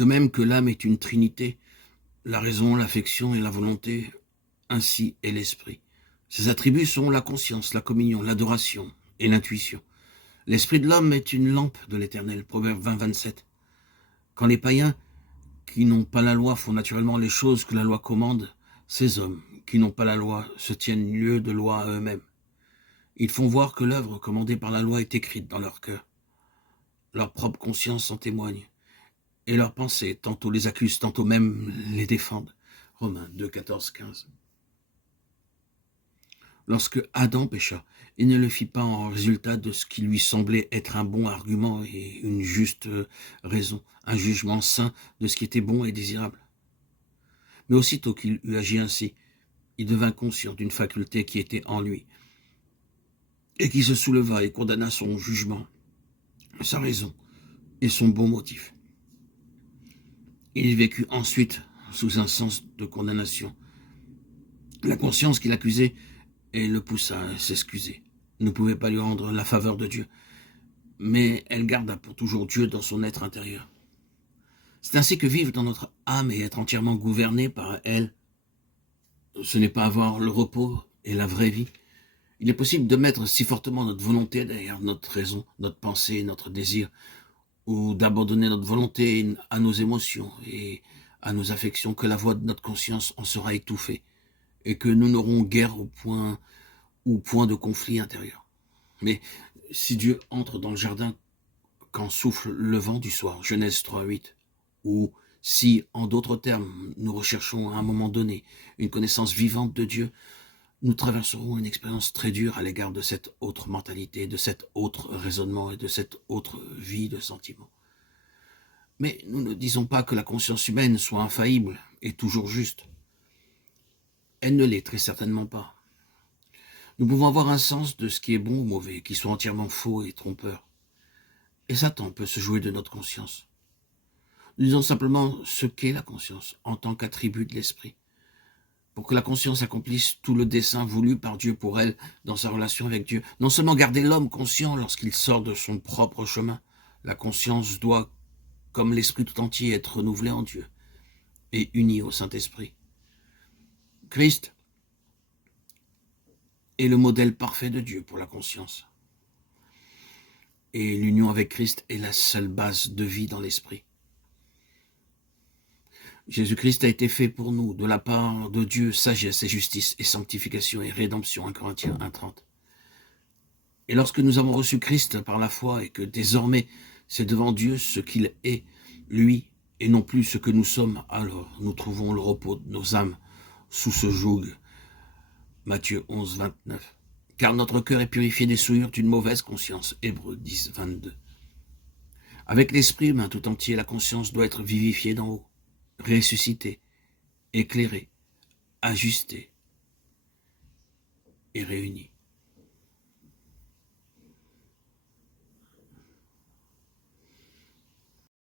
De même que l'âme est une trinité, la raison, l'affection et la volonté, ainsi est l'esprit. Ses attributs sont la conscience, la communion, l'adoration et l'intuition. L'esprit de l'homme est une lampe de l'Éternel, Proverbe 20, 27. Quand les païens qui n'ont pas la loi font naturellement les choses que la loi commande, ces hommes qui n'ont pas la loi se tiennent lieu de loi à eux-mêmes. Ils font voir que l'œuvre commandée par la loi est écrite dans leur cœur. Leur propre conscience en témoigne, et leurs pensées tantôt les accusent, tantôt même les défendent. Romains 2, 14, 15. Lorsque Adam pécha, il ne le fit pas en résultat de ce qui lui semblait être un bon argument et une juste raison, un jugement sain de ce qui était bon et désirable. Mais aussitôt qu'il eut agi ainsi, il devint conscient d'une faculté qui était en lui, et qui se souleva et condamna son jugement, sa raison et son bon motif. Il vécut ensuite sous un sens de condamnation. La conscience qui l'accusait et le poussa à s'excuser ne pouvait pas lui rendre la faveur de Dieu, mais elle garda pour toujours Dieu dans son être intérieur. C'est ainsi que vivre dans notre âme et être entièrement gouverné par elle, ce n'est pas avoir le repos et la vraie vie. Il est possible de mettre si fortement notre volonté derrière notre raison, notre pensée, notre désir, ou d'abandonner notre volonté à nos émotions et à nos affections que la voix de notre conscience en sera étouffée et que nous n'aurons guère au point de conflit intérieur. Mais si Dieu entre dans le jardin quand souffle le vent du soir, Genèse 3, 8, ou si, en d'autres termes, nous recherchons à un moment donné une connaissance vivante de Dieu, nous traverserons une expérience très dure à l'égard de cette autre mentalité, de cet autre raisonnement et de cette autre vie de sentiments. Mais nous ne disons pas que la conscience humaine soit infaillible et toujours juste. Elle ne l'est très certainement pas. Nous pouvons avoir un sens de ce qui est bon ou mauvais, qui soit entièrement faux et trompeur. Et Satan peut se jouer de notre conscience. Nous disons simplement ce qu'est la conscience en tant qu'attribut de l'esprit, pour que la conscience accomplisse tout le dessein voulu par Dieu pour elle dans sa relation avec Dieu. Non seulement garder l'homme conscient lorsqu'il sort de son propre chemin, la conscience doit, comme l'esprit tout entier, être renouvelé en Dieu et uni au Saint-Esprit. Christ est le modèle parfait de Dieu pour la conscience. Et l'union avec Christ est la seule base de vie dans l'esprit. Jésus-Christ a été fait pour nous, de la part de Dieu, sagesse et justice et sanctification et rédemption, 1 Corinthiens 1,30. Et lorsque nous avons reçu Christ par la foi et que désormais c'est devant Dieu ce qu'il est, lui, et non plus ce que nous sommes, alors nous trouvons le repos de nos âmes sous ce joug. Matthieu 11, 29. Car notre cœur est purifié des souillures d'une mauvaise conscience. Hébreux 10, 22. Avec l'esprit humain tout entier, la conscience doit être vivifiée d'en haut, ressuscitée, éclairée, ajustée et réunie.